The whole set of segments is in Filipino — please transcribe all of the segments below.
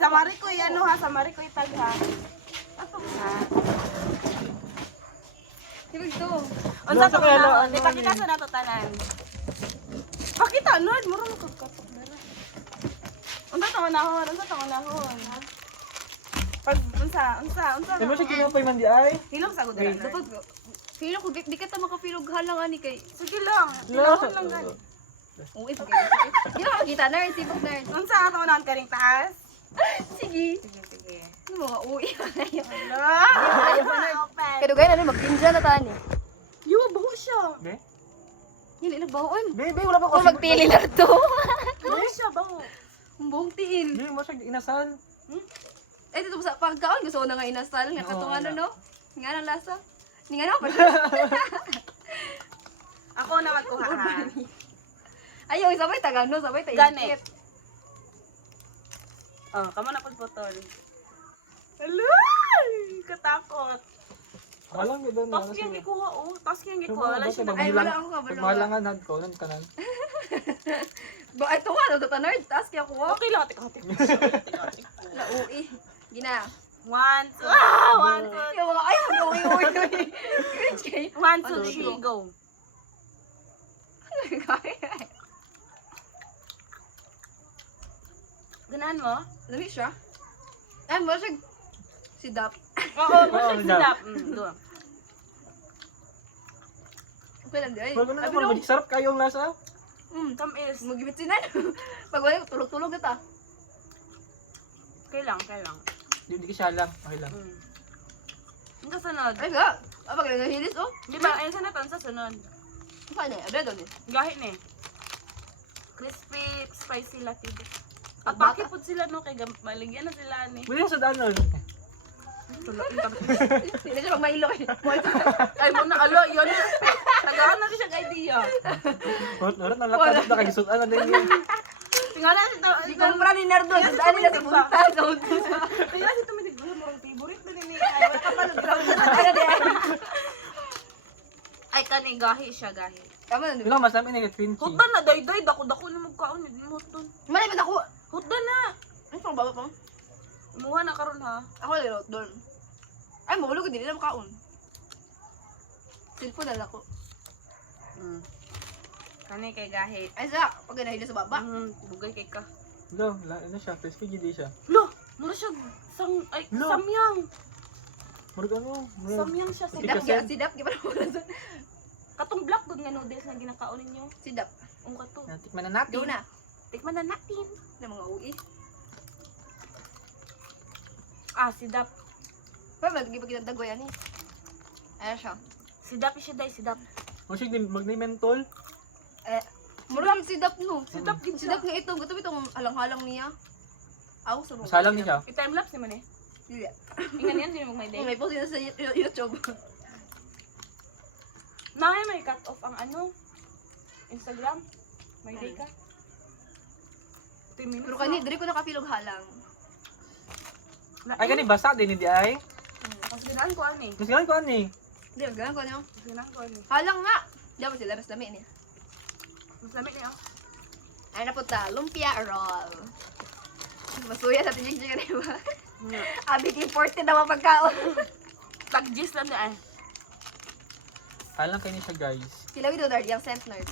Sa Maricoy, ano ha? Sa Maricoy tag ha? Ato ha? Hibig to. Unsa to kaya na? ano, Ipakita sa nato tanan. Pakita Lord, mura mo katok dara. Unsa to unahon? Unsa to unahon? Pag unsa. Ay mo siya kinapay man di ay. Hilom sa gudara. Dapat feel ko di ka ta makapilog halang ani kay. Sige lang. Hilom lang gani. Uy, pag di na makita nerd, sibog nerd. Unsa ato unahon karing taas? Sige. Sige. Ano mga uwi. Ayaw pa na open. Kaya gaya na magpinja na tani. Yo, baho siya. Be? Hindi nagbaon. Be, wala pa O magpili na to. Baho siya, baho. Ang buong tiil. Be, mo siya inasal. Eh dito sa pagkaon gusto ko na nga inasal nga Oo, katong ano wala. no. Nga nang lasa. Ni nga na pa. Ako na magkuha ha. Ayaw sabay tagano, sabay ta. Gani. Oh, kamo na pud putol. Hello! Katakot. Halang gid na. Tapos yung ikuha oh. Tapos yung ikuha. Wala siya na. Ay, wala ako ka, Pag wala. mahalangan had ko nan kanan. Ba ito nga to nerd task ako ko. Okay lang, tika. Na uwi. Gina. 1, 2, 1, 2, Yung mga ay uwi. Cringe kay. 1, 2, 3, go. Ganahan mo? Lami siya. Ay, mo siya si Dap. Oo, Oo, silap. Go. Okay lang di ay. Pag ano Abi naman, no. magic sarap kayo ang lasa. Come is. Magibit sinan. Pag wala tulog-tulog na ta. Kailang. Hindi ka siya lang. Okay lang. Ang kasunod. Ay ga. Pag nahilis oh. Di ba, ayun sa naton sa sunod. Paano? Abi do ni. Gahit ni. Crispy, spicy latid. Ang Atake bata. po sila no, kay maligyan na sila ni. Pwede sa danon. Hindi siya pag mailo eh. Ay mo na, alo, yun. Tagaan na rin siyang idea. Orat na lakad na kagisutan na din yun. Tingnan na siya. Di kumpra ni Nerdo. Kaya si Dali na sa tumitig ba? punta. Sa punta. Kaya si tumitig ba? Marang favorite na ni. Ay, wala ka pa nag-ground na. Ano di ay. Ay, kani, gahi siya, gahi. Tama na. Yung mas namin yung cringy. Hutdan na, day-day. Dako-dako na magkaon. Hindi mo hutdan. Malay ba ako? Hutdan na. Ano pang baba pang? Umuha na karon ha. Ako lalo doon. Ay, mahulog ko din na makaon. Cellphone na ako. Kani kay gahi. Ay, sa pag nahila sa baba. Bugay kay ka. Lo, ano siya, crispy gidi siya. Lo, mura siya Lo. samyang. Murag ano, Samyang siya. Tika- Sidap. Sidap, gimana mo na doon? Katong black good nga noodles na ginakaon ninyo. Sidap. Ang kato. tikman na natin. Go na. Tikman na natin. Na mga uwi. Ah, sidap. Pero magigipag dagoy ani. Ayan siya. Sidap siya day, sidap. O siya, magni-mentol. Murag sidap no. Sidap gid siya. Sidap nga ito. Gusto itong halang-halang niya. Aw, sa mga. Masalang ni siya. I-time lapse naman eh. Hindi. Ingan yan, din mo may day. May post yun sa YouTube. May cut off ang ano? Instagram? May day ka? 10 minutes. Pero kani, diri ko nakapilog halang. Ay, gani, basa din, hindi ay. Mas ginaan ko ani. Mas ganun ko ani. Hindi, magandang ko niyo. Mas ginaan ko ani. Halang nga. Di ba sila, mas lami niya. Mas lamig niya. Ay na punta, lumpia roll. Masuya sa tinig siya di ba? Abi imported na mga pagkaon. Tag-gis lang na eh. Alam kayo niya siya, guys. Sila widow nerd, yung scent nerd.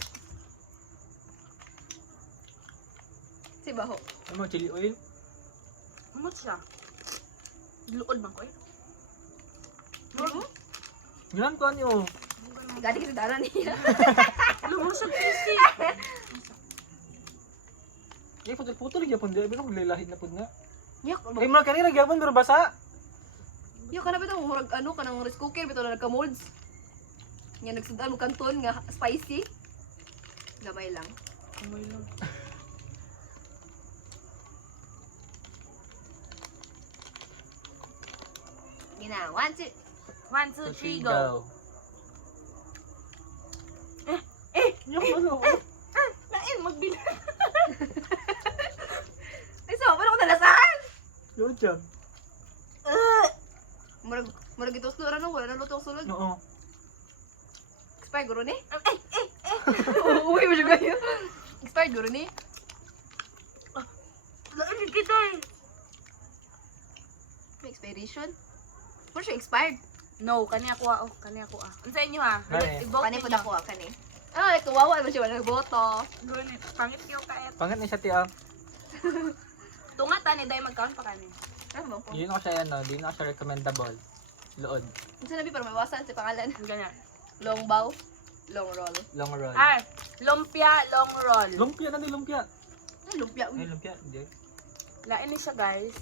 Si Baho. Ano mo, chili oil? Umot siya. Luod bang ko eh. Ganun ko ani, oh. Gadi kasi dana niya. Lumang siya crispy. Eh, putol-putol, gyapon di. Pero maglilahid na pud nga. Yak, Ay, mga kanina, gyapon, pero basa. yak ka na ba itong murag ano, kanang rice cooker, bito na nagka-molds. Nga nagsudan mo kanton nga spicy. Gamay lang. Kamay lang. Gina, 1, 2. 1, 2, 3, go. Yung ano, Lain, magbilang. Ay, so, paano ko nalasahan? yun dyan. Murag ito sulod ano, wala na luto ang sulod. Oo. Expired guro ni? Uy, mo siya kayo. Expired guro ni? Lain, kita eh. may expiration. Kung siya expired. No, kani ako ah. Kani ako ah. Unsa inyo ha? Kani. I-vote Kani po ninyo. na ko kani. Ay, kawawa ba siya wala nagboto. Gunit. Pangit kayo kahit. Pangat ni siya tiya. Tunga tani dahil magkaon pa kani. Ano ba po? Yun ako siya yan, no? Di na ako siya recommendable. Lood. Ang sinabi para mawasan sa pangalan. Ganyan. Long bow, long roll. Long roll. Ah, lumpia, long roll. Lumpia na ni lumpia. Ay, lumpia. Ay, lumpia. Hindi. Lain ni siya guys.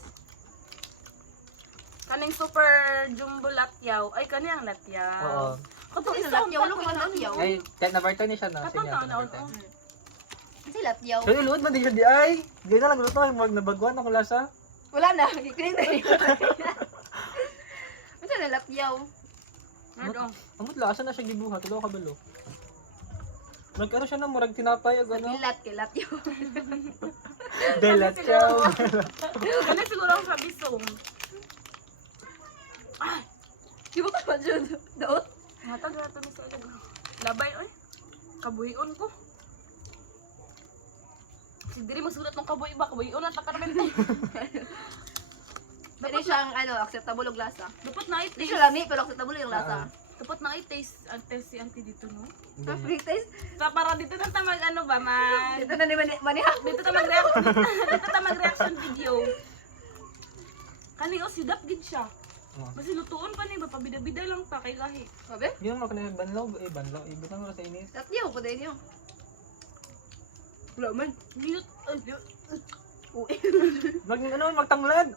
Kaning super jumbo latyaw. Ay, kani ang latyaw. Oo. Kato Kasi isa latyaw, ang ano kung latyaw? Ay, kahit na-barter ni siya, no? Kapag Sinya, taon na na-barter. ako. Kasi latyaw. Pero lood man din siya di ay. Di na lang luto ay mag nabagwan ako lasa. Wala na, kikinig na rin. Ano na latyaw? Ano? Amot lasa na siya gibuhat, tulo ka balo. Nagkano siya na murag tinapay ag ano? Kilat, kilat yun. Delat chow. Kani siguro ang sabisong. Di ba ka pa dyan? Daot? Matag na to ni sa ilog. Labay oy. Kabuhion ko. Sigdiri masulat ng kabuhi ba? Kabuhion na takarmente. Pwede siyang acceptable og lasa. Dapat na Hindi i-taste. siya lami, pero acceptable yung lasa. Dapat na i-taste ang taste si auntie dito no. Ah, free taste? Para dito na ta mag ano ba mag Dito na ni manihak. dito ta mag-reaction dito ta mag-reaction video. Kani o sidap gid siya. Oh. Basi lutuon pa ni ba pabida-bida lang ta kay lahi. Sabi? Di naman ako na banlaw, banlaw. Ibutang mo sa init. Latyaw, pa din yun. Wala man. Mute. Uy. Magtanglad.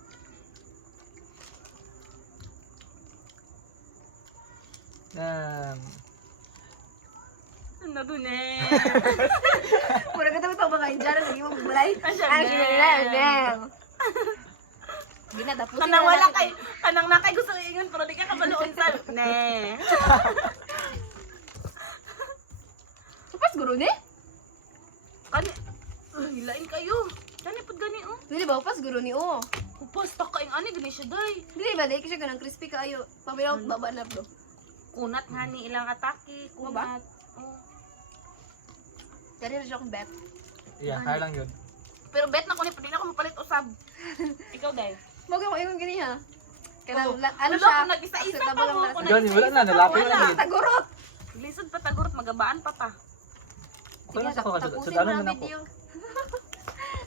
Ano dun eh. Mura ka ito mga Indian, naging mong bulay. Asya, Ay, ma'am. ma'am. Binadapusin Kanang wala kay kanang nakay gusto ingon pero di ka kabaloon sa ne. Kapas guro ni? Kani hilain kayo. Kani pud gani oh. Dili ba, upas guro ni o. Upas ta kaing ani gani siya day. Dili ba, dahil kasi ganang crispy kaayo. Pamilaw, baba na do. Kunat nga ni ilang atake, kunat. Oh. Dari na siya akong bet. Yeah, kaya lang yun. Pero bet na ko ni pwede na ako mapalit usab. Ikaw day. Huwag mo ingon gani ha. Oh. Ano Wala, siya? kung nag-isa-isa pa acceptable mo, ang kung lasa. Gani, wala na, nalapit Wala. na yun. Tagurot! Lisod pa tagurot magabaan pa pa. Kung nasa ko, tapusin mo sudanan na man ako. video.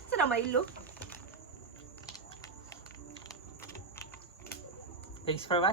Sana mailo. Thanks for watching.